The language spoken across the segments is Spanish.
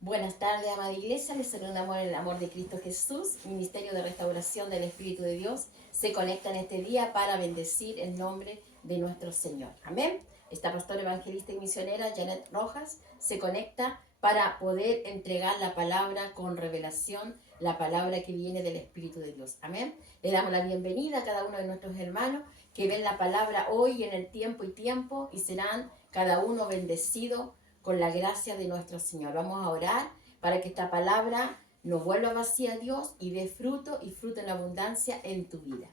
Buenas tardes, amada iglesia. Les saludamos en el amor de Cristo Jesús. Ministerio de Restauración del Espíritu de Dios se conecta en este día para bendecir el nombre de nuestro Señor. Amén. Esta pastora evangelista y misionera Janet Rojas se conecta para poder entregar la palabra con revelación, la palabra que viene del Espíritu de Dios. Amén. Le damos la bienvenida a cada uno de nuestros hermanos que ven la palabra hoy en el tiempo y serán cada uno bendecido con la gracia de nuestro Señor. Vamos a orar para que esta palabra no vuelva vacía a Dios y dé fruto y fruto en abundancia en tu vida.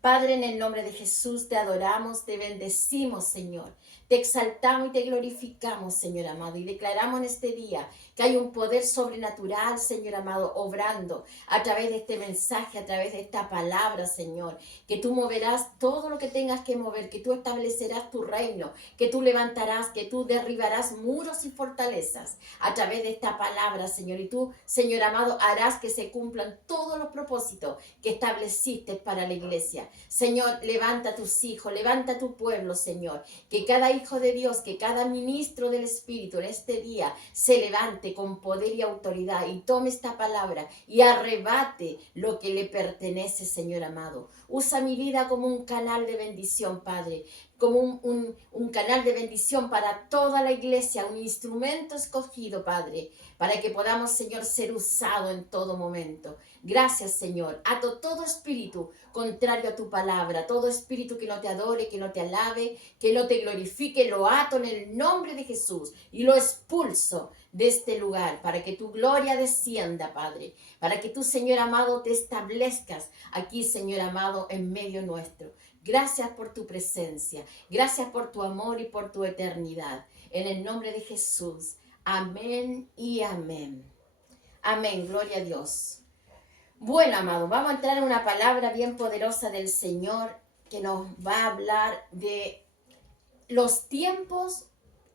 Padre, en el nombre de Jesús te adoramos, te bendecimos, Señor. Te exaltamos y te glorificamos, Señor amado. Y declaramos en este día que hay un poder sobrenatural, Señor amado, obrando a través de este mensaje, a través de esta palabra, Señor. Que tú moverás todo lo que tengas que mover, que tú establecerás tu reino, que tú levantarás, que tú derribarás muros y fortalezas a través de esta palabra, Señor. Y tú, Señor amado, harás que se cumplan todos los propósitos que estableciste para la iglesia. Señor, levanta a tus hijos, levanta a tu pueblo, Señor. Que cada hijo de Dios, que cada ministro del Espíritu en este día se levante con poder y autoridad y tome esta palabra y arrebate lo que le pertenece, Señor amado. Usa mi vida como un canal de bendición, Padre, como un canal de bendición para toda la iglesia, un instrumento escogido, Padre, para que podamos, Señor, ser usado en todo momento. Gracias, Señor. Ato todo espíritu contrario a tu palabra, todo espíritu que no te adore, que no te alabe, que no te glorifique, lo ato en el nombre de Jesús y lo expulso de este lugar para que tu gloria descienda, Padre, para que tú, Señor amado, te establezcas aquí, Señor amado, en medio nuestro. Gracias por tu presencia, gracias por tu amor y por tu eternidad. En el nombre de Jesús. Amén y amén. Amén, gloria a Dios. Bueno, amado, vamos a entrar en una palabra bien poderosa del Señor que nos va a hablar de los tiempos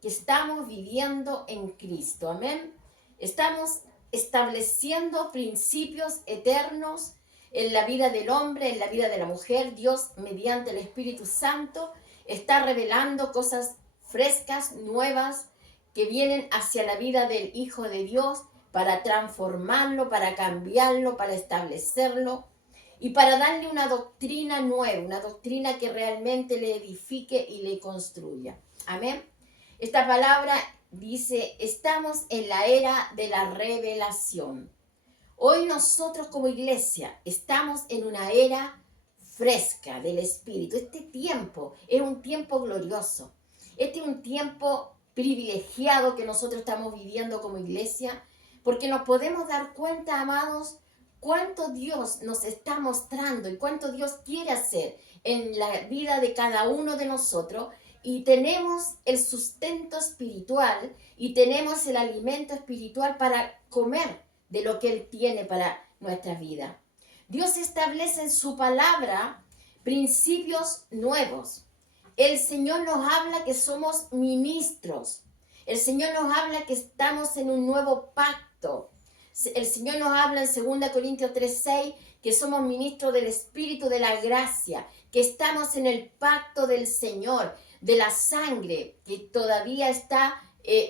que estamos viviendo en Cristo. Amén. Estamos estableciendo principios eternos en la vida del hombre, en la vida de la mujer. Dios, mediante el Espíritu Santo, está revelando cosas frescas, nuevas, que vienen hacia la vida del Hijo de Dios para transformarlo, para cambiarlo, para establecerlo y para darle una doctrina nueva, una doctrina que realmente le edifique y le construya. Amén. Esta palabra dice, estamos en la era de la revelación. Hoy nosotros como iglesia estamos en una era fresca del Espíritu. Este tiempo es un tiempo glorioso. Este es un tiempo privilegiado que nosotros estamos viviendo como iglesia, porque nos podemos dar cuenta, amados, cuánto Dios nos está mostrando y cuánto Dios quiere hacer en la vida de cada uno de nosotros. Y tenemos el sustento espiritual y tenemos el alimento espiritual para comer de lo que Él tiene para nuestra vida. Dios establece en su palabra principios nuevos. El Señor nos habla que somos ministros. El Señor nos habla que estamos en un nuevo pacto. El Señor nos habla en 2 Corintios 3:6 que somos ministros del Espíritu de la gracia, que estamos en el pacto del Señor, de la sangre que todavía está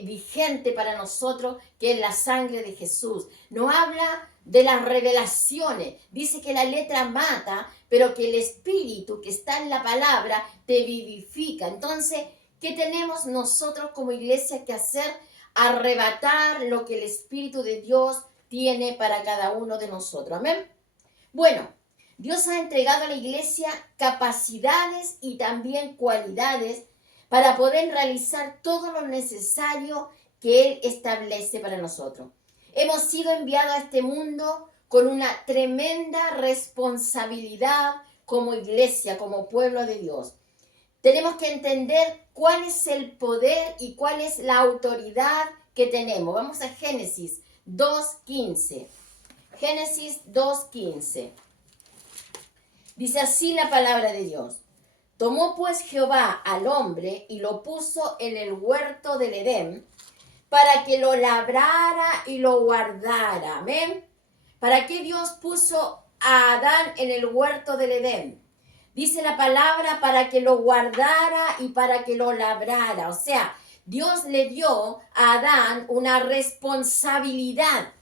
vigente para nosotros, que es la sangre de Jesús. Nos habla de las revelaciones. Dice que la letra mata, pero que el espíritu que está en la palabra te vivifica. Entonces, ¿qué tenemos nosotros como iglesia que hacer? Arrebatar lo que el Espíritu de Dios tiene para cada uno de nosotros. Amén. Bueno, Dios ha entregado a la iglesia capacidades y también cualidades para poder realizar todo lo necesario que Él establece para nosotros. Hemos sido enviados a este mundo con una tremenda responsabilidad como iglesia, como pueblo de Dios. Tenemos que entender cuál es el poder y cuál es la autoridad que tenemos. Vamos a Génesis 2:15. Génesis 2:15. Dice así la palabra de Dios. Tomó pues Jehová al hombre y lo puso en el huerto del Edén para que lo labrara y lo guardara. Amén. ¿Para qué Dios puso a Adán en el huerto del Edén? Dice la palabra para que lo guardara y para que lo labrara. O sea, Dios le dio a Adán una responsabilidad.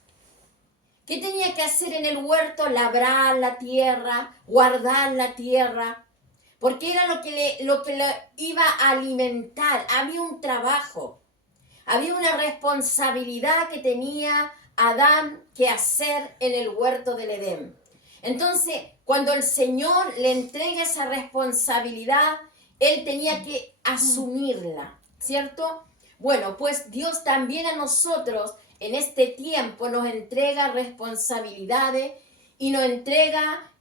¿Qué tenía que hacer en el huerto? Labrar la tierra, guardar la tierra, porque era lo que le iba a alimentar. Había un trabajo, había una responsabilidad que tenía Adán que hacer en el huerto del Edén. Entonces, cuando el Señor le entrega esa responsabilidad, él tenía que asumirla, ¿cierto? Bueno, pues Dios también a nosotros en este tiempo nos entrega responsabilidades y nos entrega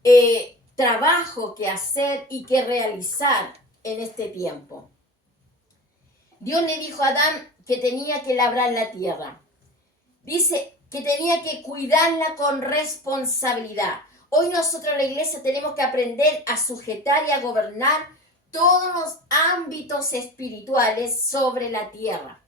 trabajo que hacer y que realizar en este tiempo. Dios le dijo a Adán que tenía que labrar la tierra. Dice que tenía que cuidarla con responsabilidad. Hoy nosotros en la iglesia tenemos que aprender a sujetar y a gobernar todos los ámbitos espirituales sobre la tierra.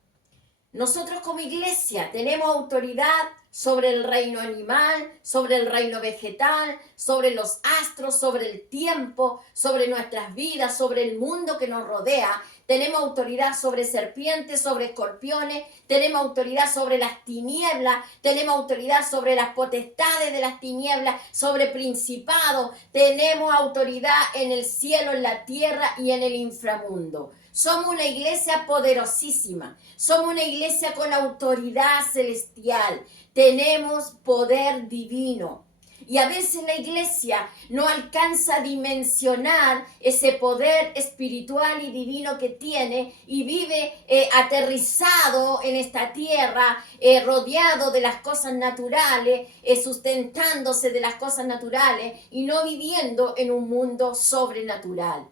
Nosotros como iglesia tenemos autoridad sobre el reino animal, sobre el reino vegetal, sobre los astros, sobre el tiempo, sobre nuestras vidas, sobre el mundo que nos rodea. Tenemos autoridad sobre serpientes, sobre escorpiones, tenemos autoridad sobre las tinieblas, tenemos autoridad sobre las potestades de las tinieblas, sobre principados, tenemos autoridad en el cielo, en la tierra y en el inframundo. Somos una iglesia poderosísima, somos una iglesia con autoridad celestial, tenemos poder divino. Y a veces la iglesia no alcanza a dimensionar ese poder espiritual y divino que tiene y vive aterrizado en esta tierra, rodeado de las cosas naturales, sustentándose de las cosas naturales y no viviendo en un mundo sobrenatural.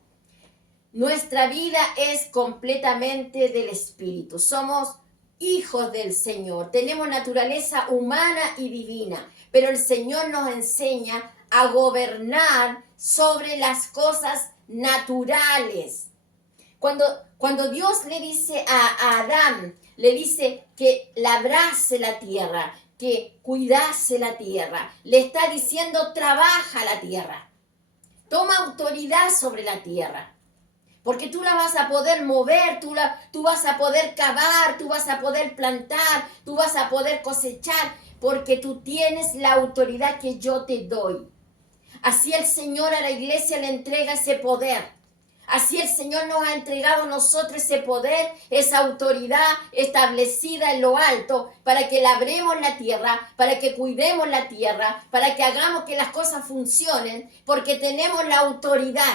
Nuestra vida es completamente del Espíritu. Somos hijos del Señor. Tenemos naturaleza humana y divina. Pero el Señor nos enseña a gobernar sobre las cosas naturales. Cuando Dios le dice a Adán, le dice que labrase la tierra, que cuidase la tierra, le está diciendo trabaja la tierra. Toma autoridad sobre la tierra. Porque tú la vas a poder mover, tú vas a poder cavar, tú vas a poder plantar, tú vas a poder cosechar, porque tú tienes la autoridad que yo te doy. Así el Señor a la iglesia le entrega ese poder. Así el Señor nos ha entregado a nosotros ese poder, esa autoridad establecida en lo alto, para que labremos la tierra, para que cuidemos la tierra, para que hagamos que las cosas funcionen, porque tenemos la autoridad.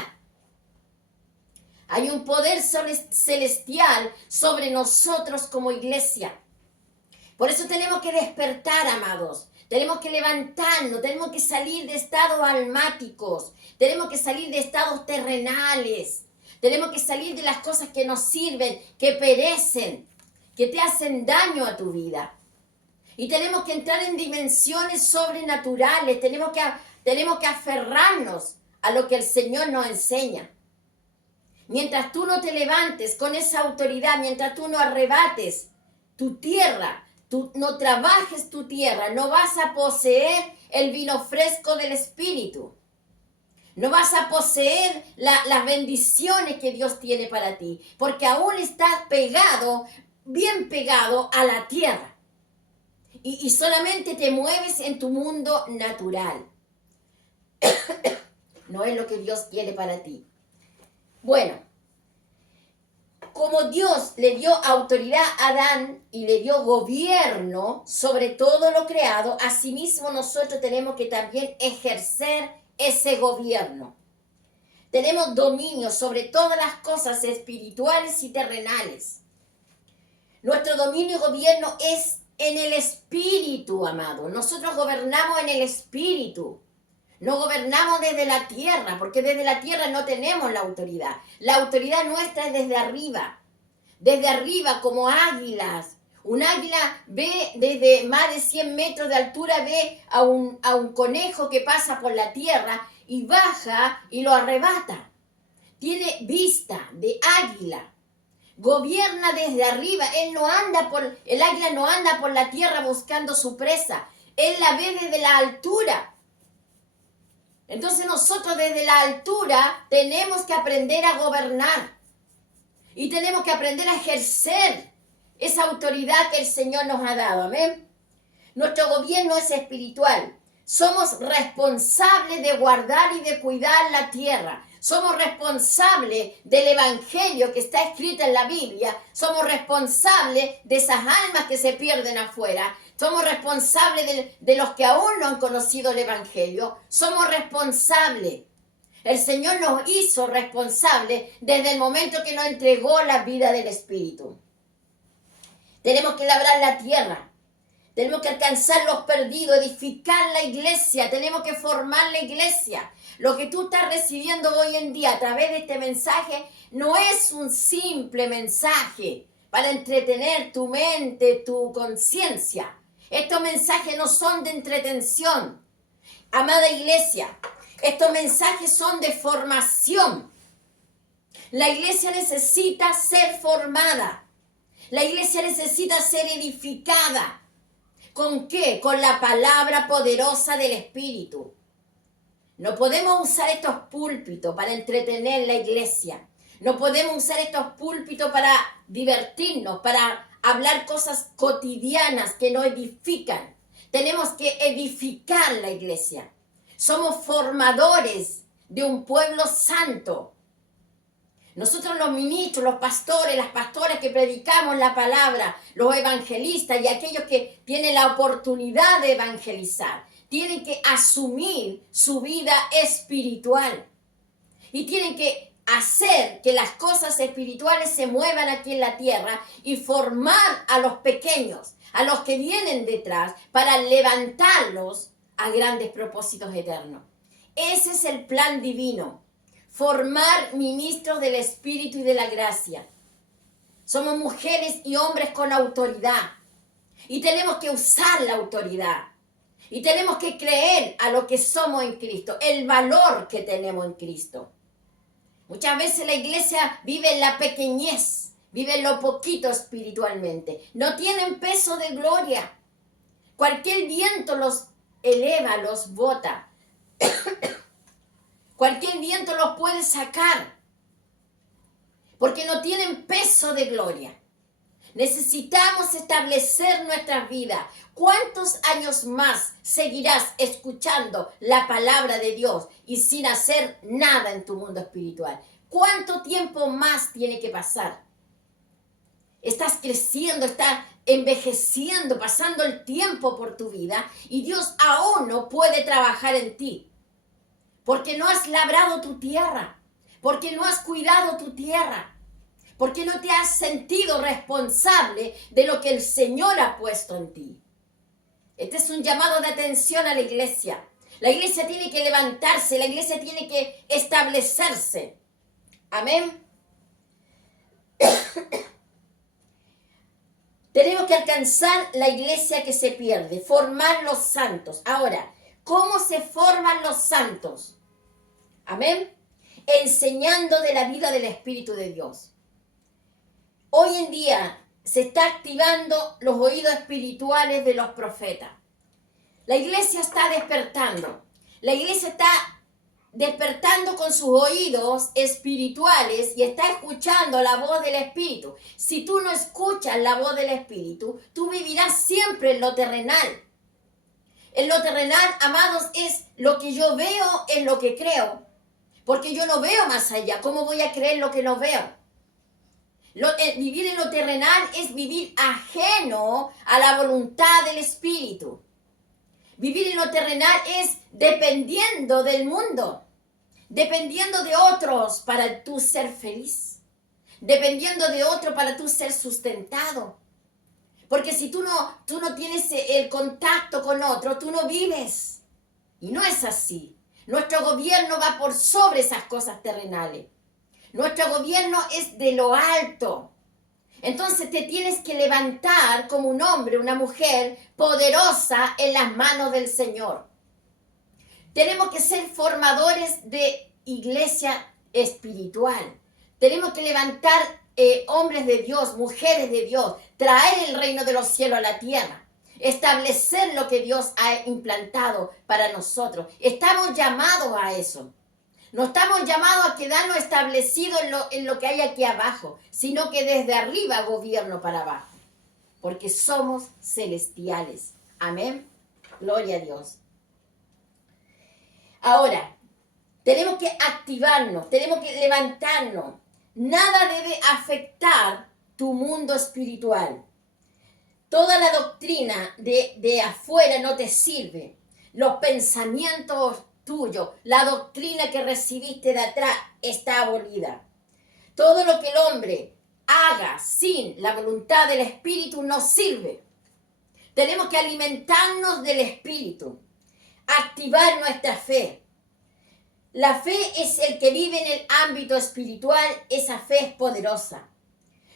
Hay un poder celestial sobre nosotros como iglesia. Por eso tenemos que despertar, amados. Tenemos que levantarnos, tenemos que salir de estados almáticos, tenemos que salir de estados terrenales, tenemos que salir de las cosas que nos sirven, que perecen, que te hacen daño a tu vida. Y tenemos que entrar en dimensiones sobrenaturales, tenemos que aferrarnos a lo que el Señor nos enseña. Mientras tú no te levantes con esa autoridad, mientras tú no arrebates tu tierra, tú no trabajes tu tierra, no vas a poseer el vino fresco del Espíritu. No vas a poseer las bendiciones que Dios tiene para ti, porque aún estás pegado, bien pegado a la tierra. Y solamente te mueves en tu mundo natural. No es lo que Dios quiere para ti. Bueno, como Dios le dio autoridad a Adán y le dio gobierno sobre todo lo creado, asimismo nosotros tenemos que también ejercer ese gobierno. Tenemos dominio sobre todas las cosas espirituales y terrenales. Nuestro dominio y gobierno es en el Espíritu, amado. Nosotros gobernamos en el Espíritu. No gobernamos desde la tierra, porque desde la tierra no tenemos la autoridad. La autoridad nuestra es desde arriba. Desde arriba, como águilas. Un águila ve desde más de 100 metros de altura, ve a un conejo que pasa por la tierra y baja y lo arrebata. Tiene vista de águila. Gobierna desde arriba. El águila no anda por la tierra buscando su presa. Él la ve desde la altura. Entonces nosotros desde la altura tenemos que aprender a gobernar y tenemos que aprender a ejercer esa autoridad que el Señor nos ha dado. Amén. Nuestro gobierno es espiritual. Somos responsables de guardar y de cuidar la tierra. Somos responsables del evangelio que está escrito en la Biblia. Somos responsables de esas almas que se pierden afuera. Somos responsables de los que aún no han conocido el evangelio. Somos responsables. El Señor nos hizo responsables desde el momento que nos entregó la vida del Espíritu. Tenemos que labrar la tierra. Tenemos que alcanzar los perdidos, edificar la iglesia, tenemos que formar la iglesia. Lo que tú estás recibiendo hoy en día a través de este mensaje no es un simple mensaje para entretener tu mente, tu conciencia. Estos mensajes no son de entretención. Amada iglesia, estos mensajes son de formación. La iglesia necesita ser formada. La iglesia necesita ser edificada. ¿Con qué? Con la palabra poderosa del Espíritu. No podemos usar estos púlpitos para entretener la iglesia. No podemos usar estos púlpitos para divertirnos, para hablar cosas cotidianas que no edifican. Tenemos que edificar la iglesia. Somos formadores de un pueblo santo. Nosotros los ministros, los pastores, las pastoras que predicamos la palabra, los evangelistas y aquellos que tienen la oportunidad de evangelizar, tienen que asumir su vida espiritual y tienen que hacer que las cosas espirituales se muevan aquí en la tierra y formar a los pequeños, a los que vienen detrás, para levantarlos a grandes propósitos eternos. Ese es el plan divino. Formar ministros del Espíritu y de la gracia. Somos mujeres y hombres con autoridad. Y tenemos que usar la autoridad. Y tenemos que creer a lo que somos en Cristo, el valor que tenemos en Cristo. Muchas veces la iglesia vive en la pequeñez, vive en lo poquito espiritualmente. No tienen peso de gloria. Cualquier viento los eleva, los bota. Cualquier viento los puede sacar, porque no tienen peso de gloria. Necesitamos establecer nuestras vidas. ¿Cuántos años más seguirás escuchando la palabra de Dios y sin hacer nada en tu mundo espiritual? ¿Cuánto tiempo más tiene que pasar? Estás creciendo, estás envejeciendo, pasando el tiempo por tu vida y Dios aún no puede trabajar en ti. Porque no has labrado tu tierra, porque no has cuidado tu tierra, porque no te has sentido responsable de lo que el Señor ha puesto en ti. Este es un llamado de atención a la iglesia. La iglesia tiene que levantarse, la iglesia tiene que establecerse. Amén. Tenemos que alcanzar la iglesia que se pierde, formar los santos. Ahora, ¿cómo se forman los santos? Amén. Enseñando de la vida del Espíritu de Dios. Hoy en día se está activando los oídos espirituales de los profetas. La iglesia está despertando. La iglesia está despertando con sus oídos espirituales y está escuchando la voz del Espíritu. Si tú no escuchas la voz del Espíritu, tú vivirás siempre en lo terrenal. En lo terrenal, amados, es lo que yo veo, es lo que creo. Porque yo no veo más allá. ¿Cómo voy a creer lo que no veo? Vivir en lo terrenal es vivir ajeno a la voluntad del Espíritu. Vivir en lo terrenal es dependiendo del mundo. Dependiendo de otros para tú ser feliz. Dependiendo de otro para tú ser sustentado. Porque si tú no tienes el contacto con otro, tú no vives. Y no es así. Nuestro gobierno va por sobre esas cosas terrenales. Nuestro gobierno es de lo alto. Entonces te tienes que levantar como un hombre, una mujer poderosa en las manos del Señor. Tenemos que ser formadores de iglesia espiritual. Tenemos que levantar hombres de Dios, mujeres de Dios, traer el reino de los cielos a la tierra. Establecer lo que Dios ha implantado para nosotros. Estamos llamados a eso. No estamos llamados a quedarnos establecidos en lo que hay aquí abajo, sino que desde arriba gobierno para abajo. porque somos celestiales. Amén. Gloria a Dios. Ahora, tenemos que activarnos, tenemos que levantarnos. Nada debe afectar tu mundo espiritual. Toda la doctrina de afuera no te sirve. Los pensamientos tuyos, la doctrina que recibiste de atrás está abolida. Todo lo que el hombre haga sin la voluntad del Espíritu no sirve. Tenemos que alimentarnos del Espíritu, activar nuestra fe. La fe es el que vive en el ámbito espiritual, esa fe es poderosa.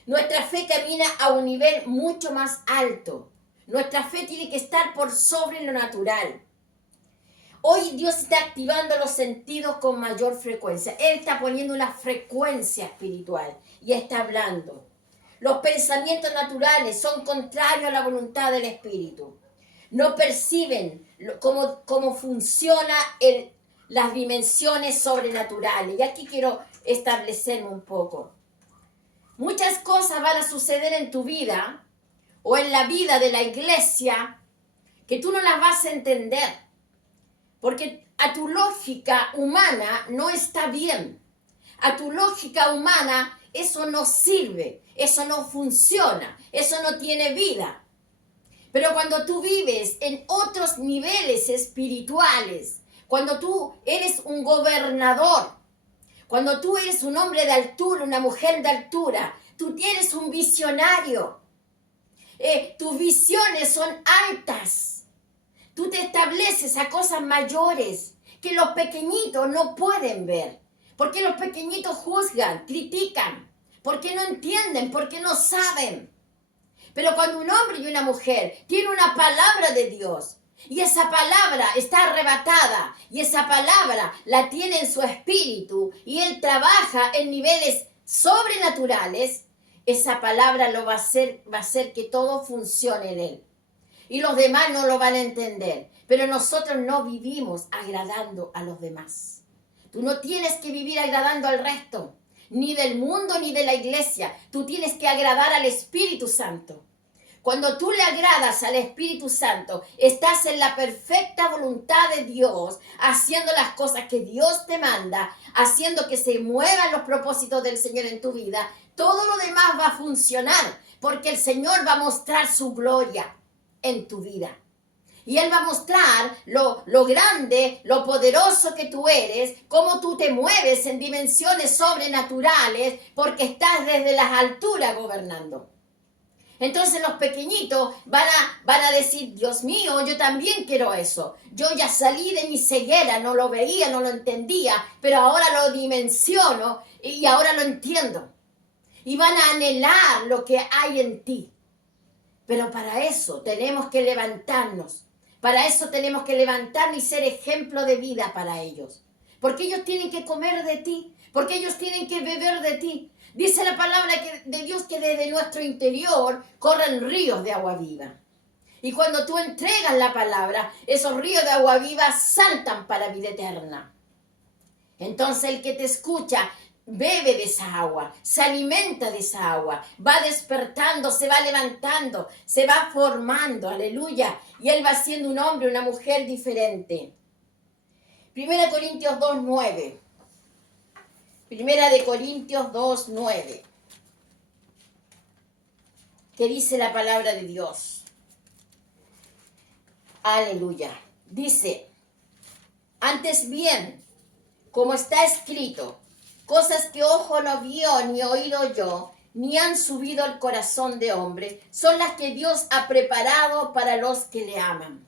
Nuestra fe camina a un nivel mucho más alto. Nuestra fe tiene que estar por sobre lo natural. Hoy Dios está activando los sentidos con mayor frecuencia. Él está poniendo una frecuencia espiritual y está hablando. Los pensamientos naturales son contrarios a la voluntad del Espíritu. No perciben cómo funciona las dimensiones sobrenaturales. Y aquí quiero establecerme un poco. Muchas cosas van a suceder en tu vida o en la vida de la iglesia que tú no las vas a entender. Porque a tu lógica humana no está bien. A tu lógica humana eso no sirve, eso no funciona, eso no tiene vida. Pero cuando tú vives en otros niveles espirituales, cuando tú eres un gobernador, cuando tú eres un hombre de altura, una mujer de altura, tú eres un visionario. Tus visiones son altas. Tú te estableces a cosas mayores que los pequeñitos no pueden ver. Porque los pequeñitos juzgan, critican, porque no entienden, porque no saben. Pero cuando un hombre y una mujer tienen una palabra de Dios, y esa palabra está arrebatada, y esa palabra la tiene en su espíritu, y él trabaja en niveles sobrenaturales, esa palabra va a hacer que todo funcione en él. Y los demás no lo van a entender. Pero nosotros no vivimos agradando a los demás. Tú no tienes que vivir agradando al resto, ni del mundo ni de la iglesia. Tú tienes que agradar al Espíritu Santo. Cuando tú le agradas al Espíritu Santo, estás en la perfecta voluntad de Dios, haciendo las cosas que Dios te manda, haciendo que se muevan los propósitos del Señor en tu vida. Todo lo demás va a funcionar, porque el Señor va a mostrar su gloria en tu vida. Y Él va a mostrar lo grande, lo poderoso que tú eres, cómo tú te mueves en dimensiones sobrenaturales, porque estás desde las alturas gobernando. Entonces los pequeñitos van a decir, Dios mío, yo también quiero eso. Yo ya salí de mi ceguera, no lo veía, no lo entendía, pero ahora lo dimensiono y ahora lo entiendo. Y van a anhelar lo que hay en ti. Pero para eso tenemos que levantarnos. Para eso tenemos que levantarnos y ser ejemplo de vida para ellos. Porque ellos tienen que comer de ti. Porque ellos tienen que beber de ti. Dice la palabra de Dios que desde nuestro interior corren ríos de agua viva. Y cuando tú entregas la palabra, esos ríos de agua viva saltan para vida eterna. Entonces el que te escucha bebe de esa agua, se alimenta de esa agua, va despertando, se va levantando, se va formando, aleluya. Y él va siendo un hombre, una mujer diferente. 1 Corintios 2:9. 1 Corintios 2:9. ¿Qué dice la palabra de Dios? Aleluya. Dice, antes bien, como está escrito, cosas que ojo no vio ni oído oyó, ni han subido al corazón de hombre, son las que Dios ha preparado para los que le aman.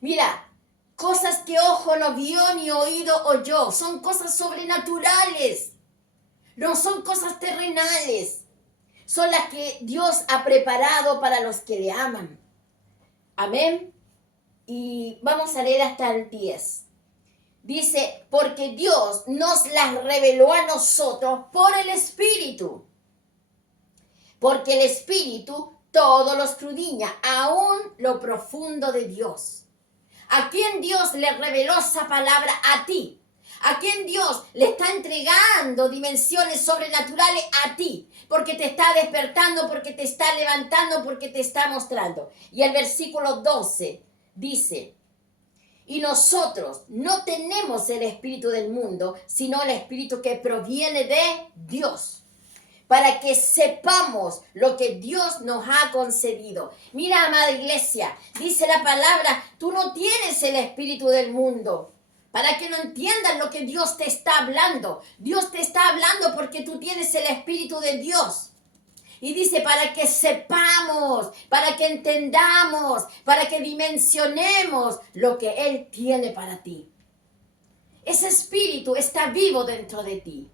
Mira, cosas que ojo no vio ni oído oyó, son cosas sobrenaturales, no son cosas terrenales, son las que Dios ha preparado para los que le aman. Amén. Y vamos a leer hasta el 10. Dice, porque Dios nos las reveló a nosotros por el Espíritu. Porque el Espíritu todo lo escudriña, aún lo profundo de Dios. ¿A quién Dios le reveló esa palabra? A ti. ¿A quién Dios le está entregando dimensiones sobrenaturales? A ti, porque te está despertando, porque te está levantando, porque te está mostrando. Y el versículo 12 dice: y nosotros no tenemos el espíritu del mundo, sino el espíritu que proviene de Dios, para que sepamos lo que Dios nos ha concedido. Mira, amada iglesia, dice la palabra, tú no tienes el espíritu del mundo. Para que no entiendan lo que Dios te está hablando. Dios te está hablando porque tú tienes el espíritu de Dios. Y dice, para que sepamos, para que entendamos, para que dimensionemos lo que Él tiene para ti. Ese espíritu está vivo dentro de ti.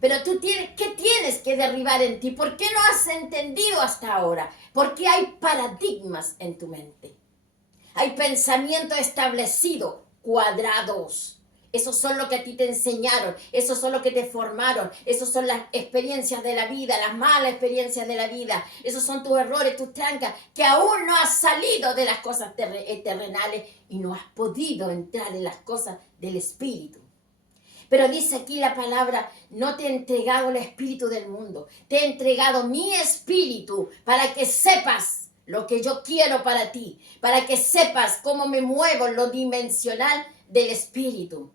Pero tú tienes, ¿qué tienes que derribar en ti? ¿Por qué no has entendido hasta ahora? Porque hay paradigmas en tu mente. Hay pensamientos establecidos, cuadrados. Esos son lo que a ti te enseñaron, esos son lo que te formaron, esos son las experiencias de la vida, las malas experiencias de la vida, esos son tus errores, tus trancas, que aún no has salido de las cosas terrenales y no has podido entrar en las cosas del espíritu. Pero dice aquí la palabra, no te he entregado el espíritu del mundo, te he entregado mi espíritu para que sepas lo que yo quiero para ti, para que sepas cómo me muevo en lo dimensional del espíritu.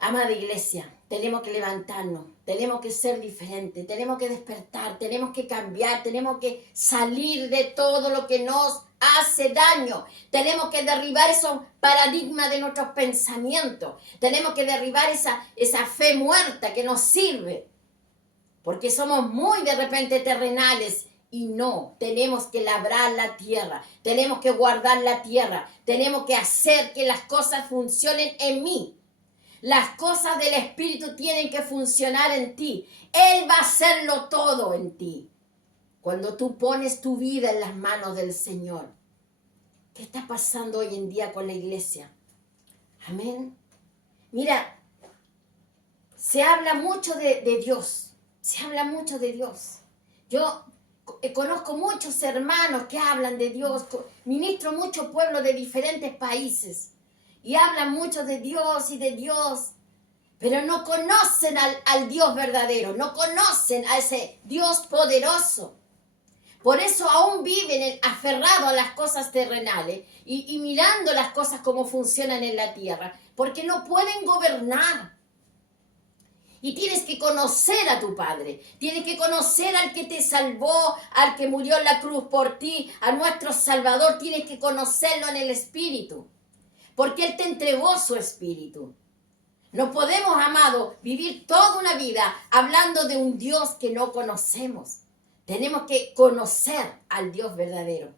Amada iglesia, tenemos que levantarnos, tenemos que ser diferentes, tenemos que despertar, tenemos que cambiar, tenemos que salir de todo lo que nos hace daño. Tenemos que derribar esos paradigmas de nuestros pensamientos. Tenemos que derribar esa fe muerta que nos sirve. Porque somos muy de repente terrenales y no, tenemos que labrar la tierra, tenemos que guardar la tierra, tenemos que hacer que las cosas funcionen en mí. Las cosas del Espíritu tienen que funcionar en ti. Él va a hacerlo todo en ti. Cuando tú pones tu vida en las manos del Señor. ¿Qué está pasando hoy en día con la iglesia? Amén. Mira, se habla mucho de Dios. Se habla mucho de Dios. Yo conozco muchos hermanos que hablan de Dios. Ministro mucho pueblo de diferentes países. Y hablan mucho de Dios y de Dios, pero no conocen al Dios verdadero, no conocen a ese Dios poderoso. Por eso aún viven aferrados a las cosas terrenales y mirando las cosas como funcionan en la tierra, porque no pueden gobernar. Y tienes que conocer a tu Padre, tienes que conocer al que te salvó, al que murió en la cruz por ti, a nuestro Salvador, tienes que conocerlo en el Espíritu. Porque Él te entregó su espíritu. No podemos, amado, vivir toda una vida hablando de un Dios que no conocemos. Tenemos que conocer al Dios verdadero,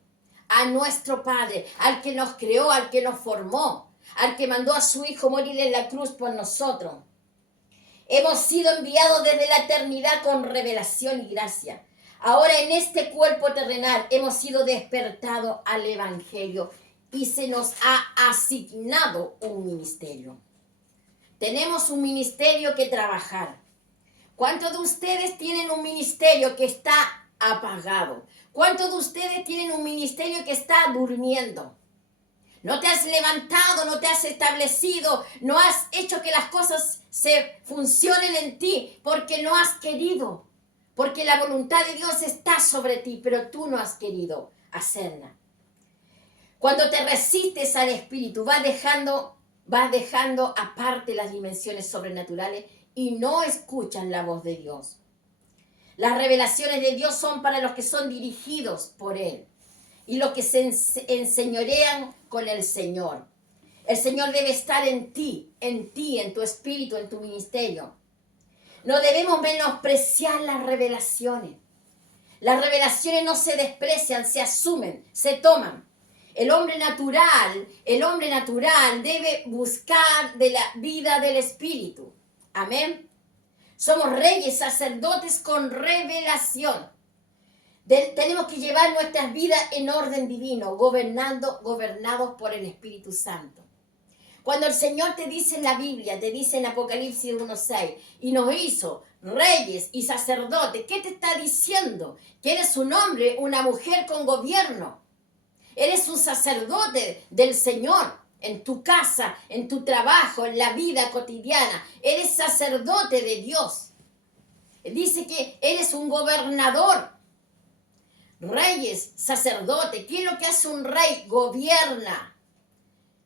a nuestro Padre, al que nos creó, al que nos formó, al que mandó a su Hijo morir en la cruz por nosotros. Hemos sido enviados desde la eternidad con revelación y gracia. Ahora en este cuerpo terrenal hemos sido despertados al Evangelio y se nos ha asignado un ministerio. Tenemos un ministerio que trabajar. ¿Cuántos de ustedes tienen un ministerio que está apagado? ¿Cuántos de ustedes tienen un ministerio que está durmiendo? No te has levantado, no te has establecido, no has hecho que las cosas se funcionen en ti porque no has querido. Porque la voluntad de Dios está sobre ti, pero tú no has querido hacerla. Cuando te resistes al Espíritu, vas dejando aparte las dimensiones sobrenaturales y no escuchas la voz de Dios. Las revelaciones de Dios son para los que son dirigidos por Él y los que se enseñorean con el Señor. El Señor debe estar en ti, en tu espíritu, en tu ministerio. No debemos menospreciar las revelaciones. Las revelaciones no se desprecian, se asumen, se toman. El hombre natural debe buscar de la vida del Espíritu. Amén. Somos reyes, sacerdotes con revelación. Tenemos que llevar nuestras vidas en orden divino, gobernados por el Espíritu Santo. Cuando el Señor te dice en la Biblia, te dice en Apocalipsis 1:6, y nos hizo reyes y sacerdotes, ¿qué te está diciendo? Que eres un hombre, una mujer con gobierno. Eres un sacerdote del Señor. en tu casa, en tu trabajo, en la vida cotidiana. Eres sacerdote de Dios. Dice que eres un gobernador. Reyes, sacerdote. ¿Qué es lo que hace un rey? Gobierna.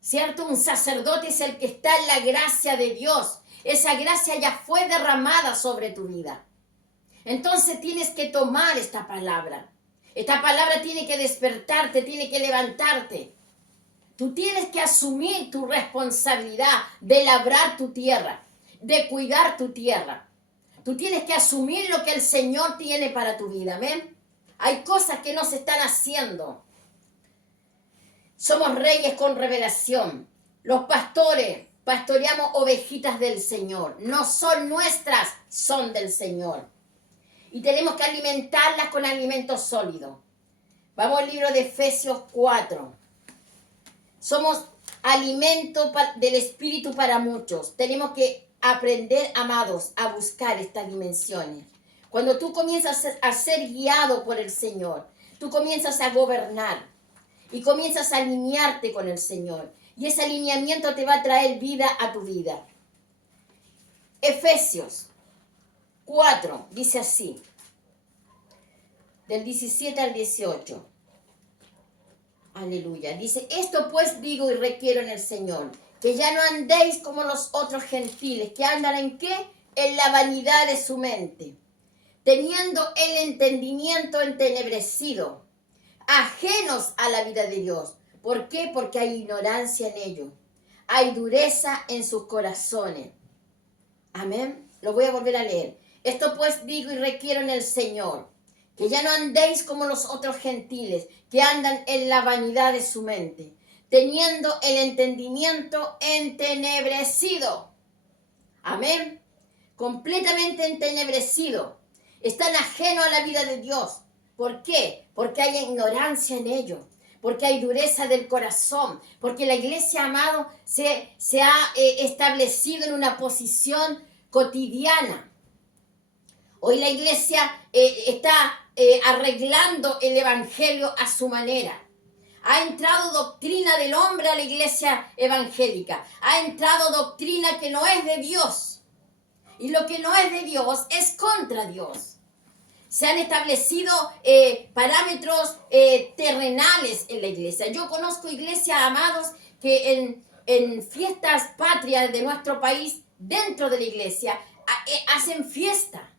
¿Cierto? Un sacerdote es el que está en la gracia de Dios. Esa gracia ya fue derramada sobre tu vida. Entonces tienes que tomar esta palabra. Esta palabra tiene que despertarte, tiene que levantarte. Tú tienes que asumir tu responsabilidad de labrar tu tierra, de cuidar tu tierra. Tú tienes que asumir lo que el Señor tiene para tu vida. ¿Amén? Hay cosas que no se están haciendo. Somos reyes con revelación. Los pastores pastoreamos ovejitas del Señor. No son nuestras, son del Señor. Y tenemos que alimentarlas con alimento sólido. Vamos al libro de Efesios 4. Somos alimento del Espíritu para muchos. Tenemos que aprender, amados, a buscar estas dimensiones. Cuando tú comienzas a ser guiado por el Señor, tú comienzas a gobernar y comienzas a alinearte con el Señor. Y ese alineamiento te va a traer vida a tu vida. Efesios 4 dice así, del 17 al 18. Aleluya. Dice, esto pues digo y requiero en el Señor, que ya no andéis como los otros gentiles, que andan ¿en qué? En la vanidad de su mente, teniendo el entendimiento entenebrecido, ajenos a la vida de Dios. ¿Por qué? Porque hay ignorancia en ellos, hay dureza en sus corazones. Amén. Lo voy a volver a leer. Esto pues digo y requiero en el Señor, que ya no andéis como los otros gentiles, que andan en la vanidad de su mente, teniendo el entendimiento entenebrecido. Amén. Completamente entenebrecido. Están ajenos a la vida de Dios. ¿Por qué? Porque hay ignorancia en ellos, porque hay dureza del corazón, porque la iglesia, amado, se ha establecido en una posición cotidiana. Hoy la iglesia está arreglando el evangelio a su manera. Ha entrado doctrina del hombre a la iglesia evangélica. Ha entrado doctrina que no es de Dios. Y lo que no es de Dios es contra Dios. Se han establecido parámetros terrenales en la iglesia. Yo conozco iglesias, amados, que en fiestas patrias de nuestro país, dentro de la iglesia, hacen fiesta.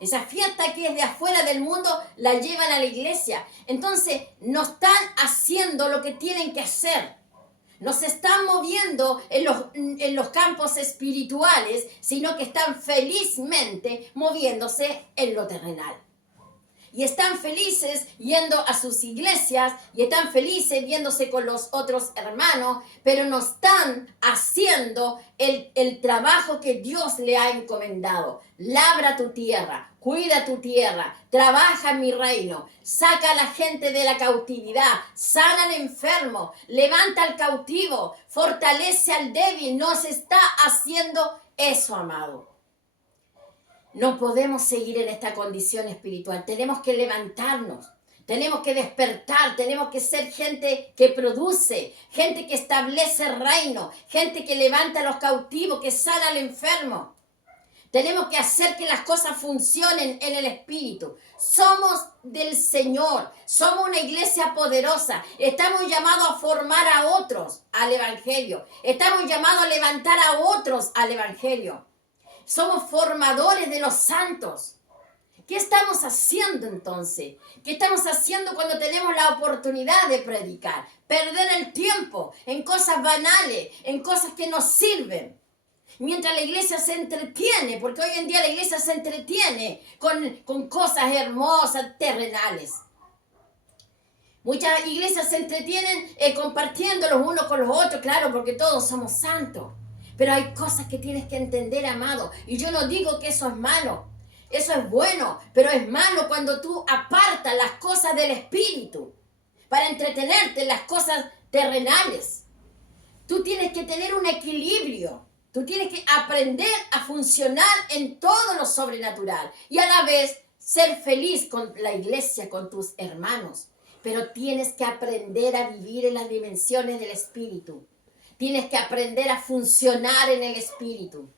Esa fiesta que es de afuera del mundo la llevan a la iglesia. Entonces no están haciendo lo que tienen que hacer. No se están moviendo en los campos espirituales, sino que están felizmente moviéndose en lo terrenal. Y están felices yendo a sus iglesias y están felices viéndose con los otros hermanos, pero no están haciendo el trabajo que Dios le ha encomendado. Labra tu tierra, cuida tu tierra, trabaja en mi reino, saca a la gente de la cautividad, sana al enfermo, levanta al cautivo, fortalece al débil. No se está haciendo eso, amado. No podemos seguir en esta condición espiritual. Tenemos que levantarnos, tenemos que despertar, tenemos que ser gente que produce, gente que establece reino, gente que levanta a los cautivos, que sana al enfermo. Tenemos que hacer que las cosas funcionen en el Espíritu. Somos del Señor, somos una iglesia poderosa. Estamos llamados a formar a otros al Evangelio. Estamos llamados a levantar a otros al Evangelio. Somos formadores de los santos. ¿Qué estamos haciendo entonces? ¿Qué estamos haciendo cuando tenemos la oportunidad de predicar? Perder el tiempo en cosas banales, en cosas que nos sirven. Mientras la iglesia se entretiene, porque hoy en día la iglesia se entretiene con cosas hermosas, terrenales. Muchas iglesias se entretienen compartiendo los unos con los otros, claro, porque todos somos santos. Pero hay cosas que tienes que entender, amado. Y yo no digo que eso es malo. Eso es bueno, pero es malo cuando tú apartas las cosas del Espíritu para entretenerte en las cosas terrenales. Tú tienes que tener un equilibrio. Tú tienes que aprender a funcionar en todo lo sobrenatural y a la vez ser feliz con la iglesia, con tus hermanos. Pero tienes que aprender a vivir en las dimensiones del Espíritu. Tienes que aprender a funcionar en el Espíritu.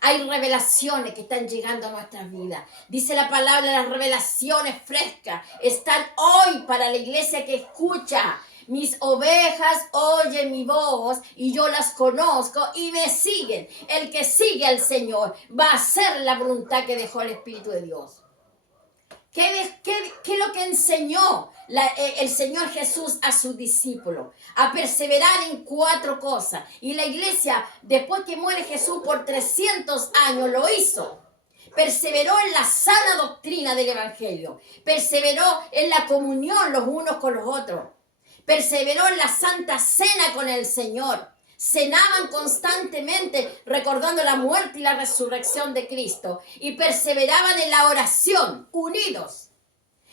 Hay revelaciones que están llegando a nuestras vidas. Dice la palabra, las revelaciones frescas están hoy para la iglesia que escucha. Mis ovejas oyen mi voz y yo las conozco y me siguen. El que sigue al Señor va a hacer la voluntad que dejó el Espíritu de Dios. ¿Qué es lo que enseñó el Señor Jesús a sus discípulos? A perseverar en 4 cosas. Y la iglesia, después que muere Jesús por 300 años, lo hizo. Perseveró en la sana doctrina del Evangelio. Perseveró en la comunión los unos con los otros. Perseveró en la santa cena con el Señor. Cenaban constantemente recordando la muerte y la resurrección de Cristo. Y perseveraban en la oración, unidos.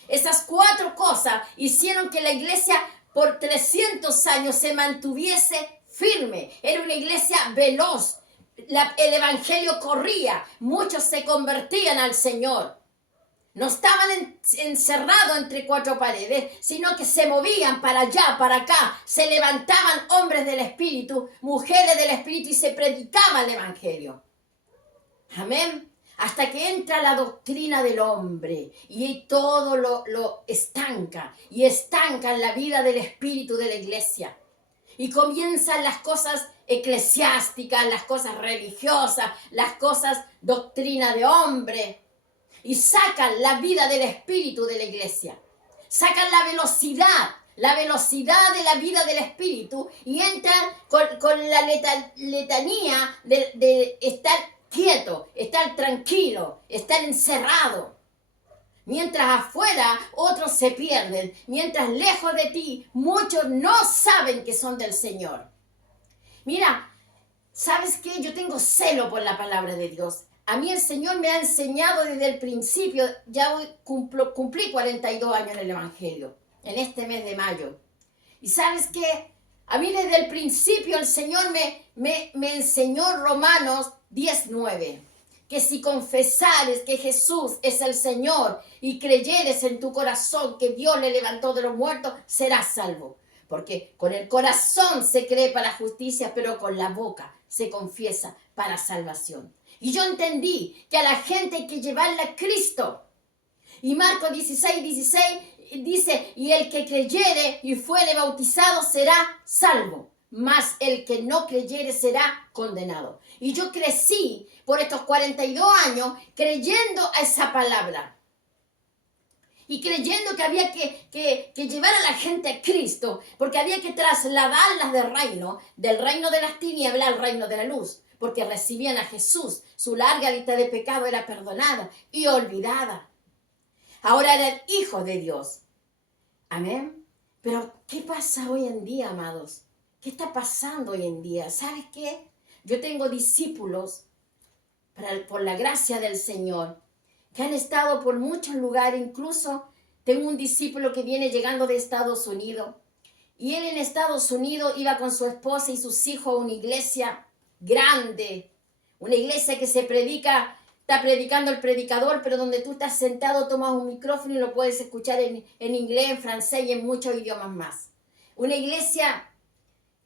Esas 4 cosas hicieron que la iglesia por 300 años se mantuviese firme. Era una iglesia veloz. El evangelio corría. Muchos se convertían al Señor. No estaban encerrados entre 4 paredes, sino que se movían para allá, para acá. Se levantaban hombres del Espíritu, mujeres del Espíritu y se predicaba el Evangelio. Amén. Hasta que entra la doctrina del hombre y todo lo estanca. Y estanca en la vida del Espíritu de la iglesia. Y comienzan las cosas eclesiásticas, las cosas religiosas, las cosas doctrina de hombre. Y sacan la vida del Espíritu de la iglesia. Sacan la velocidad de la vida del Espíritu y entran con la letanía de estar quieto, estar tranquilo, estar encerrado. Mientras afuera otros se pierden, mientras lejos de ti muchos no saben que son del Señor. Mira, ¿sabes qué? Yo tengo celo por la palabra de Dios. A mí el Señor me ha enseñado desde el principio, ya hoy cumplí 42 años en el Evangelio, en este mes de mayo. Y ¿sabes qué? A mí desde el principio el Señor me enseñó Romanos 10:9, que si confesares que Jesús es el Señor y creyeres en tu corazón que Dios le levantó de los muertos, serás salvo. Porque con el corazón se cree para justicia, pero con la boca se confiesa para salvación. Y yo entendí que a la gente hay que llevarla a Cristo. Y Marcos 16:16 dice, y el que creyere y fuere bautizado será salvo, mas el que no creyere será condenado. Y yo crecí por estos 42 años creyendo a esa palabra. Y creyendo que había que llevar a la gente a Cristo, porque había que trasladarlas del reino de las tinieblas al reino de la luz. Porque recibían a Jesús, su larga lista de pecado era perdonada y olvidada. Ahora eran hijos de Dios. Amén. Pero, ¿qué pasa hoy en día, amados? ¿Qué está pasando hoy en día? ¿Sabes qué? Yo tengo discípulos, por la gracia del Señor, que han estado por muchos lugares. Incluso tengo un discípulo que viene llegando de Estados Unidos. Y él en Estados Unidos iba con su esposa y sus hijos a una iglesia grande, una iglesia que está predicando el predicador, pero donde tú estás sentado, tomas un micrófono y lo puedes escuchar en inglés, en francés y en muchos idiomas más. Una iglesia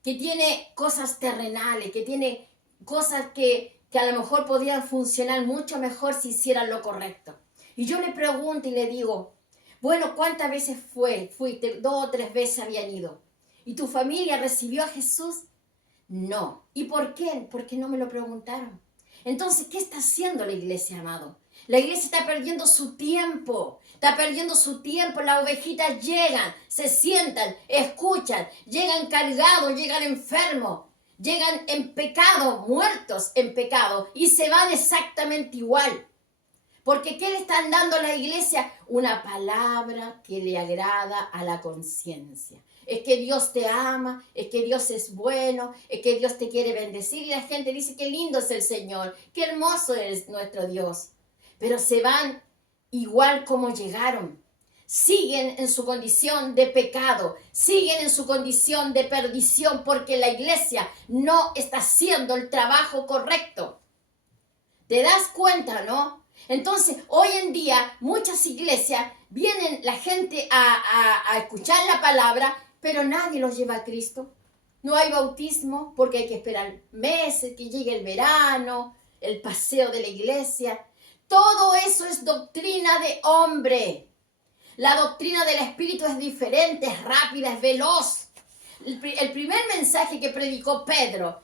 que tiene cosas terrenales, que tiene cosas que a lo mejor podrían funcionar mucho mejor si hicieran lo correcto. Y yo le pregunto y le digo, bueno, ¿cuántas veces fuiste? 2 o 3 veces habían ido. ¿Y tu familia recibió a Jesús? No. ¿Y por qué? Porque no me lo preguntaron. Entonces, ¿qué está haciendo la iglesia, amado? La iglesia está perdiendo su tiempo. Está perdiendo su tiempo. Las ovejitas llegan, se sientan, escuchan, llegan cargados, llegan enfermos, llegan en pecado, muertos en pecado y se van exactamente igual. Porque ¿qué le están dando a la iglesia? Una palabra que le agrada a la conciencia. Es que Dios te ama, es que Dios es bueno, es que Dios te quiere bendecir. Y la gente dice, qué lindo es el Señor, qué hermoso es nuestro Dios. Pero se van igual como llegaron. Siguen en su condición de pecado, siguen en su condición de perdición porque la iglesia no está haciendo el trabajo correcto. ¿Te das cuenta, no? Entonces, hoy en día, muchas iglesias, vienen la gente a escuchar la palabra, pero nadie los lleva a Cristo. No hay bautismo porque hay que esperar meses, que llegue el verano, el paseo de la iglesia. Todo eso es doctrina de hombre. La doctrina del Espíritu es diferente, es rápida, es veloz. El primer mensaje que predicó Pedro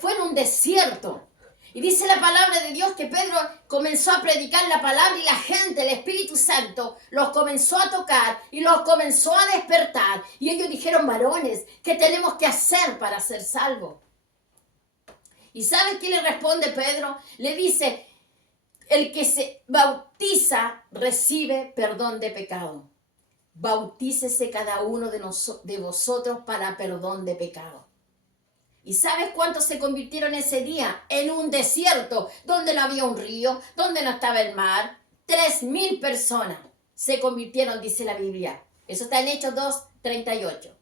fue en un desierto. Y dice la palabra de Dios que Pedro comenzó a predicar la palabra y la gente, el Espíritu Santo, los comenzó a tocar y los comenzó a despertar. Y ellos dijeron, varones, ¿qué tenemos que hacer para ser salvos? ¿Y sabes qué le responde Pedro? Le dice, el que se bautiza recibe perdón de pecado. Bautícese cada uno de vosotros para perdón de pecado. ¿Y sabes cuántos se convirtieron ese día? En un desierto, donde no había un río, donde no estaba el mar. 3.000 personas se convirtieron, dice la Biblia. Eso está en Hechos 2:38.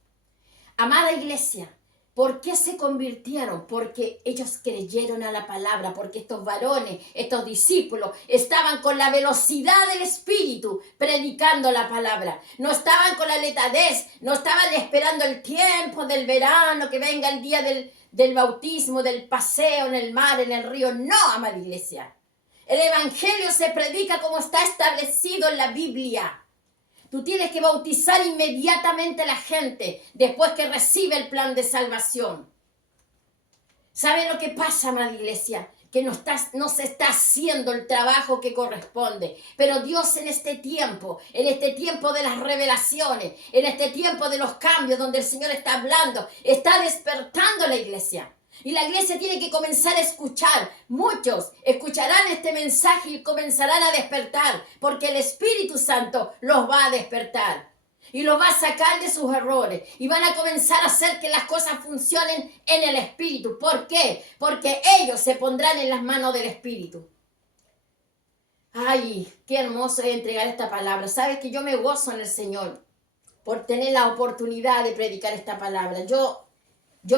Amada iglesia, ¿por qué se convirtieron? Porque ellos creyeron a la palabra, porque estos varones, estos discípulos, estaban con la velocidad del Espíritu predicando la palabra. No estaban con la letadez, no estaban esperando el tiempo del verano, que venga el día del bautismo, del paseo en el mar, en el río. No, amada iglesia. El Evangelio se predica como está establecido en la Biblia. Tú tienes que bautizar inmediatamente a la gente después que recibe el plan de salvación. ¿Saben lo que pasa, amada iglesia? Que no se está haciendo el trabajo que corresponde. Pero Dios en este tiempo de las revelaciones, en este tiempo de los cambios donde el Señor está hablando, está despertando a la iglesia. Y la iglesia tiene que comenzar a escuchar. Muchos escucharán este mensaje y comenzarán a despertar, porque el Espíritu Santo los va a despertar. Y los va a sacar de sus errores. Y van a comenzar a hacer que las cosas funcionen en el Espíritu. ¿Por qué? Porque ellos se pondrán en las manos del Espíritu. Ay, qué hermoso es entregar esta palabra. Sabes que yo me gozo en el Señor por tener la oportunidad de predicar esta palabra. Yo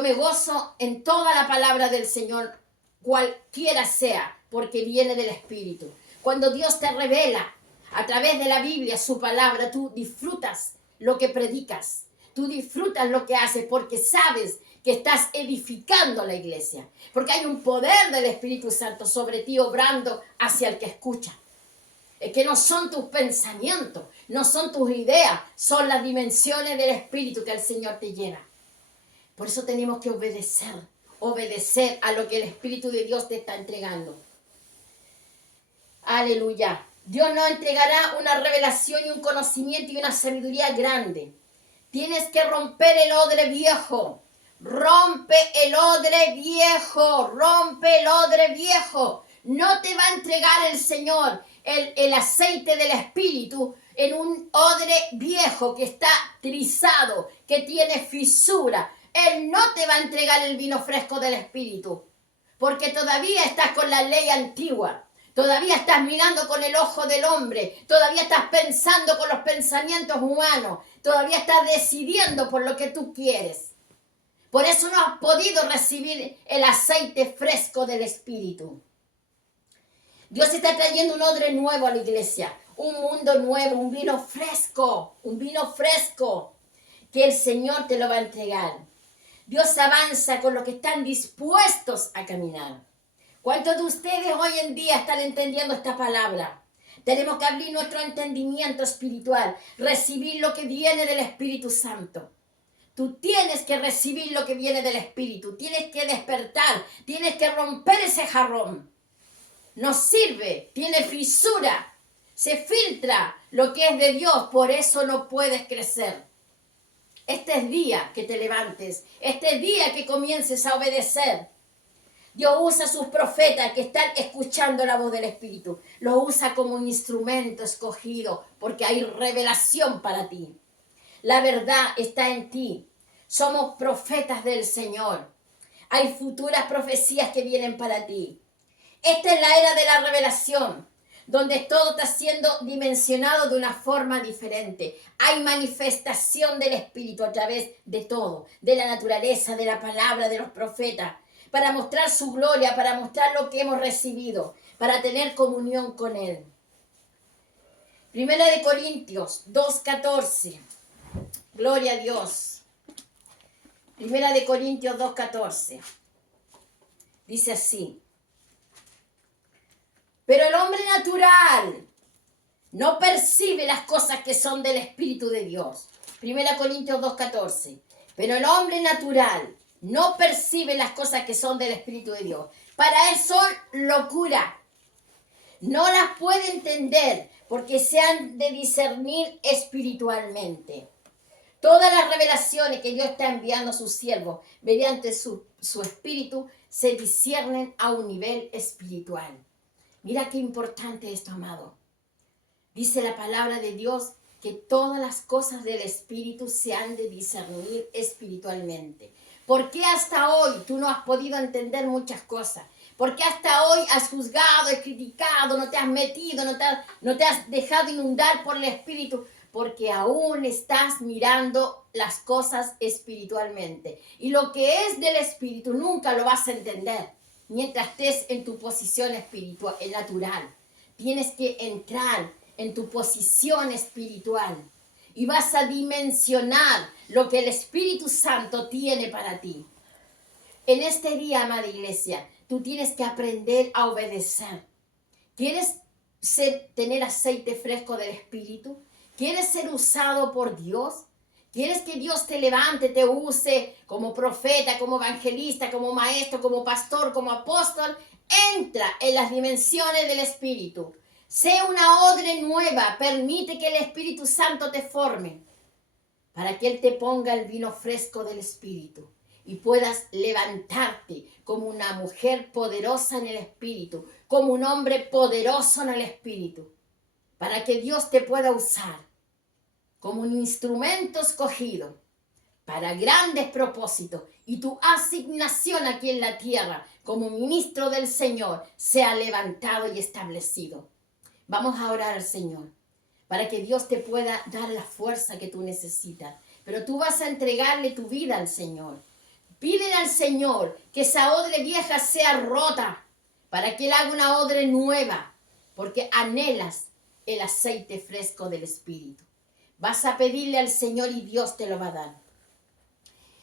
me gozo en toda la palabra del Señor, cualquiera sea, porque viene del Espíritu. Cuando Dios te revela a través de la Biblia su palabra, tú disfrutas lo que predicas, tú disfrutas lo que haces, porque sabes que estás edificando la iglesia, porque hay un poder del Espíritu Santo sobre ti obrando hacia el que escucha. Es que no son tus pensamientos, no son tus ideas, son las dimensiones del Espíritu que el Señor te lleva. Por eso tenemos que obedecer a lo que el Espíritu de Dios te está entregando. Aleluya. Dios nos entregará una revelación y un conocimiento y una sabiduría grande. Tienes que romper el odre viejo. Rompe el odre viejo. Rompe el odre viejo. No te va a entregar el Señor el aceite del Espíritu en un odre viejo que está trizado, que tiene fisura. Él no te va a entregar el vino fresco del Espíritu, porque todavía estás con la ley antigua, todavía estás mirando con el ojo del hombre, todavía estás pensando con los pensamientos humanos, todavía estás decidiendo por lo que tú quieres. Por eso no has podido recibir el aceite fresco del Espíritu. Dios está trayendo un odre nuevo a la iglesia, un mundo nuevo, un vino fresco que el Señor te lo va a entregar. Dios avanza con los que están dispuestos a caminar. ¿Cuántos de ustedes hoy en día están entendiendo esta palabra? Tenemos que abrir nuestro entendimiento espiritual, recibir lo que viene del Espíritu Santo. Tú tienes que recibir lo que viene del Espíritu, tienes que despertar, tienes que romper ese jarrón. No sirve, tiene fisura, se filtra lo que es de Dios, por eso no puedes crecer. Este es día que te levantes, este es día que comiences a obedecer. Dios usa a sus profetas que están escuchando la voz del Espíritu. Los usa como un instrumento escogido porque hay revelación para ti. La verdad está en ti. Somos profetas del Señor. Hay futuras profecías que vienen para ti. Esta es la era de la revelación, donde todo está siendo dimensionado de una forma diferente. Hay manifestación del Espíritu a través de todo, de la naturaleza, de la palabra, de los profetas, para mostrar su gloria, para mostrar lo que hemos recibido, para tener comunión con Él. Primera de Corintios 2:14. Gloria a Dios. Primera de Corintios 2:14. Dice así. Pero el hombre natural no percibe las cosas que son del Espíritu de Dios. Primera Corintios 2:14. Pero el hombre natural no percibe las cosas que son del Espíritu de Dios. Para él son locura. No las puede entender porque se han de discernir espiritualmente. Todas las revelaciones que Dios está enviando a sus siervos mediante su espíritu se disciernen a un nivel espiritual. Mira qué importante esto, amado. Dice la palabra de Dios que todas las cosas del espíritu se han de discernir espiritualmente. ¿Por qué hasta hoy tú no has podido entender muchas cosas? ¿Por qué hasta hoy has juzgado, has criticado, no te has metido, no te has dejado inundar por el espíritu? Porque aún estás mirando las cosas espiritualmente. Y lo que es del espíritu nunca lo vas a entender mientras estés en tu posición espiritual, natural. Tienes que entrar en tu posición espiritual y vas a dimensionar lo que el Espíritu Santo tiene para ti. En este día, amada iglesia, tú tienes que aprender a obedecer. ¿Quieres tener aceite fresco del Espíritu? ¿Quieres ser usado por Dios? ¿Quieres que Dios te levante, te use como profeta, como evangelista, como maestro, como pastor, como apóstol? Entra en las dimensiones del Espíritu. Sé una odre nueva. Permite que el Espíritu Santo te forme para que Él te ponga el vino fresco del Espíritu y puedas levantarte como una mujer poderosa en el Espíritu, como un hombre poderoso en el Espíritu, para que Dios te pueda usar como un instrumento escogido para grandes propósitos y tu asignación aquí en la tierra como ministro del Señor sea levantado y establecido. Vamos a orar al Señor para que Dios te pueda dar la fuerza que tú necesitas. Pero tú vas a entregarle tu vida al Señor. Pídele al Señor que esa odre vieja sea rota para que Él haga una odre nueva, porque anhelas el aceite fresco del Espíritu. Vas a pedirle al Señor y Dios te lo va a dar.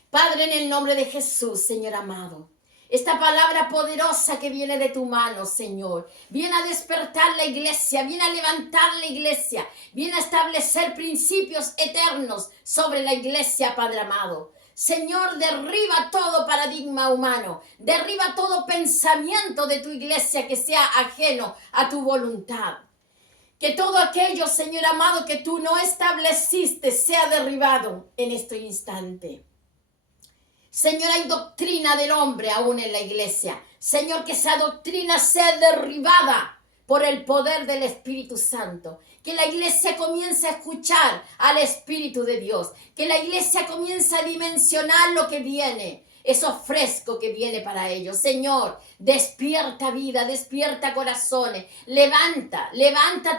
Padre, en el nombre de Jesús, Señor amado, esta palabra poderosa que viene de tu mano, Señor, viene a despertar la iglesia, viene a levantar la iglesia, viene a establecer principios eternos sobre la iglesia, Padre amado. Señor, derriba todo paradigma humano, derriba todo pensamiento de tu iglesia que sea ajeno a tu voluntad. Que todo aquello, Señor amado, que tú no estableciste sea derribado en este instante. Señor, hay doctrina del hombre aún en la iglesia. Señor, que esa doctrina sea derribada por el poder del Espíritu Santo. Que la iglesia comience a escuchar al Espíritu de Dios. Que la iglesia comience a dimensionar lo que viene. Eso fresco que viene para ellos. Señor, despierta vida, despierta corazones. Levanta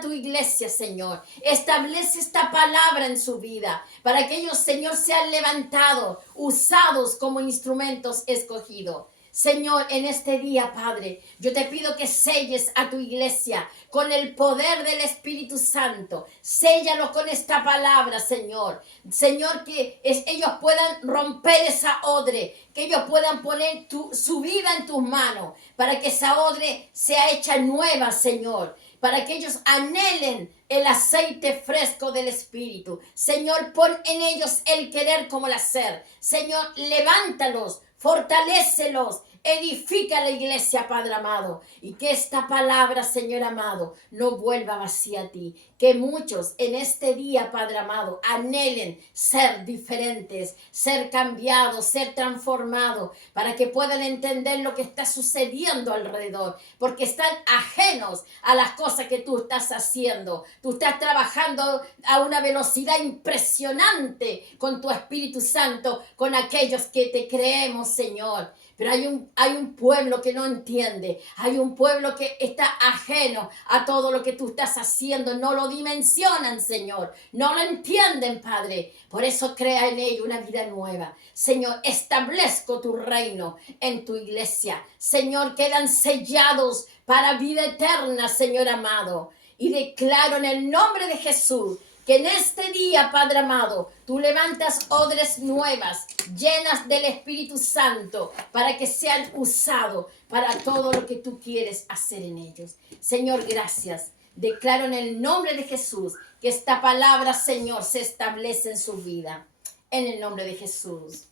tu iglesia, Señor. Establece esta palabra en su vida para que ellos, Señor, sean levantados, usados como instrumentos escogidos. Señor, en este día, Padre, yo te pido que selles a tu iglesia con el poder del Espíritu Santo. Séllalo con esta palabra, Señor. Señor, que ellos puedan romper esa odre, que ellos puedan poner su vida en tus manos, para que esa odre sea hecha nueva, Señor. Para que ellos anhelen el aceite fresco del Espíritu. Señor, pon en ellos el querer como el hacer. Señor, levántalos, fortalécelos, edifica la iglesia, Padre amado, y que esta palabra, Señor amado, no vuelva vacía a ti. Que muchos en este día, Padre amado, anhelen ser diferentes, ser cambiados, ser transformados, para que puedan entender lo que está sucediendo alrededor, porque están ajenos a las cosas que tú estás haciendo. Tú estás trabajando a una velocidad impresionante con tu Espíritu Santo, con aquellos que te creemos, Señor. Pero hay un pueblo que no entiende, hay un pueblo que está ajeno a todo lo que tú estás haciendo, no lo dimensionan, Señor, no lo entienden, Padre. Por eso crea en ellos una vida nueva. Señor, establezco tu reino en tu iglesia. Señor, quedan sellados para vida eterna, Señor amado. Y declaro en el nombre de Jesús Que en este día, Padre amado, tú levantas odres nuevas, llenas del Espíritu Santo, para que sean usados para todo lo que tú quieres hacer en ellos. Señor, gracias. Declaro en el nombre de Jesús que esta palabra, Señor, se establece en su vida. En el nombre de Jesús.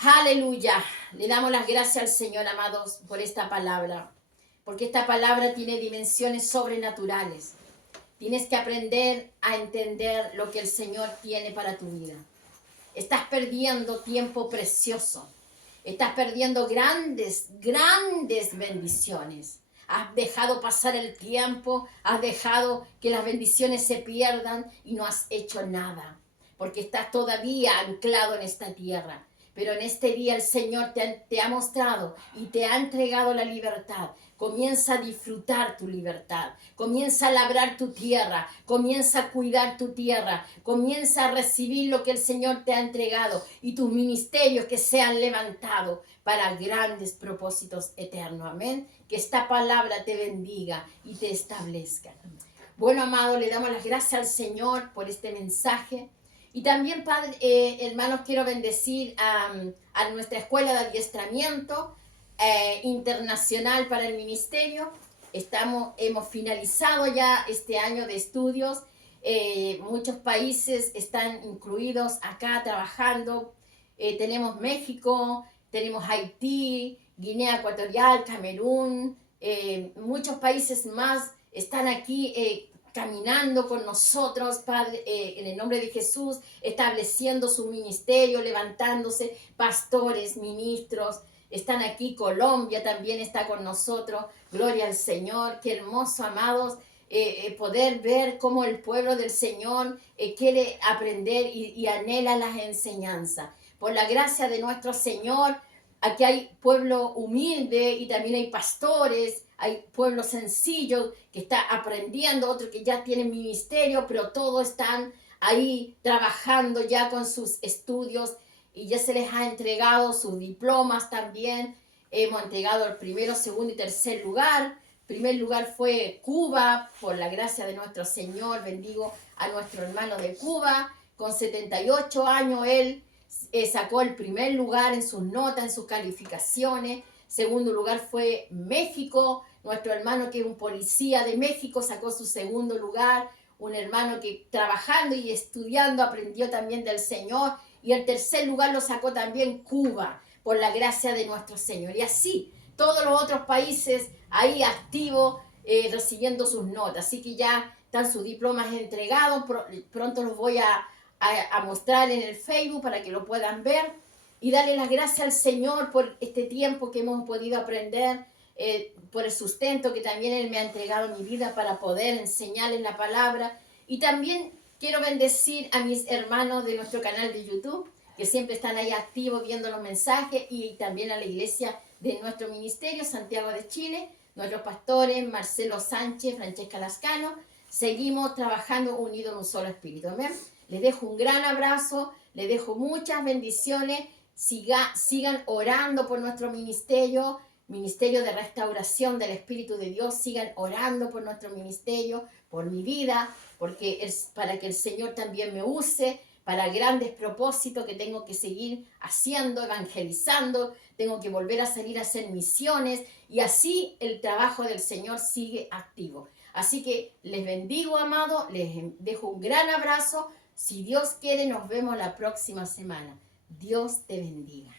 Aleluya. Le damos las gracias al Señor, amados, por esta palabra. Porque esta palabra tiene dimensiones sobrenaturales. Tienes que aprender a entender lo que el Señor tiene para tu vida. Estás perdiendo tiempo precioso. Estás perdiendo grandes bendiciones. Has dejado pasar el tiempo, has dejado que las bendiciones se pierdan y no has hecho nada. Porque estás todavía anclado en esta tierra. Pero en este día el Señor te ha mostrado y te ha entregado la libertad. Comienza a disfrutar tu libertad, comienza a labrar tu tierra, comienza a cuidar tu tierra, comienza a recibir lo que el Señor te ha entregado y tus ministerios que sean levantados para grandes propósitos eternos. Amén. Que esta palabra te bendiga y te establezca. Bueno, amado, le damos las gracias al Señor por este mensaje. Y también, Padre, hermanos, quiero bendecir a nuestra escuela de adiestramiento internacional para el ministerio. Hemos finalizado ya este año de estudios. Muchos países están incluidos acá trabajando. Tenemos México, tenemos Haití, Guinea Ecuatorial, Camerún. Muchos países más están aquí caminando con nosotros, Padre, en el nombre de Jesús, estableciendo su ministerio, levantándose, pastores, ministros, están aquí. Colombia también está con nosotros, gloria al Señor. Qué hermoso, amados, poder ver cómo el pueblo del Señor quiere aprender y anhela las enseñanzas. Por la gracia de nuestro Señor, aquí hay pueblo humilde y también hay pastores, hay pueblo sencillo que está aprendiendo, otros que ya tienen ministerio, pero todos están ahí trabajando ya con sus estudios y ya se les ha entregado sus diplomas también. Hemos entregado el primero, segundo y tercer lugar. Primer lugar fue Cuba, por la gracia de nuestro Señor. Bendigo a nuestro hermano de Cuba. Con 78 años él sacó el primer lugar en sus notas, en sus calificaciones. Segundo lugar fue México. Nuestro hermano, que es un policía de México, sacó su segundo lugar. Un hermano que trabajando y estudiando aprendió también del Señor. Y el tercer lugar lo sacó también Cuba, por la gracia de nuestro Señor. Y así, todos los otros países ahí activos, recibiendo sus notas. Así que ya están sus diplomas entregados. Pronto los voy a mostrar en el Facebook para que lo puedan ver. Y darle las gracias al Señor por este tiempo que hemos podido aprender, por el sustento que también Él me ha entregado en mi vida para poder enseñarles la palabra. Y también quiero bendecir a mis hermanos de nuestro canal de YouTube, que siempre están ahí activos viendo los mensajes, y también a la iglesia de nuestro ministerio, Santiago de Chile, nuestros pastores, Marcelo Sánchez, Francesca Lascano. Seguimos trabajando unidos en un solo espíritu. Amén. Les dejo un gran abrazo, les dejo muchas bendiciones. Sigan orando por nuestro ministerio de restauración del Espíritu de Dios. Sigan orando por nuestro ministerio, por mi vida, porque es para que el Señor también me use para grandes propósitos que tengo que seguir haciendo, evangelizando. Tengo que volver a salir a hacer misiones, y así el trabajo del Señor sigue activo. Así que les bendigo, amado, les dejo un gran abrazo. Si Dios quiere, nos vemos la próxima semana. Dios te bendiga.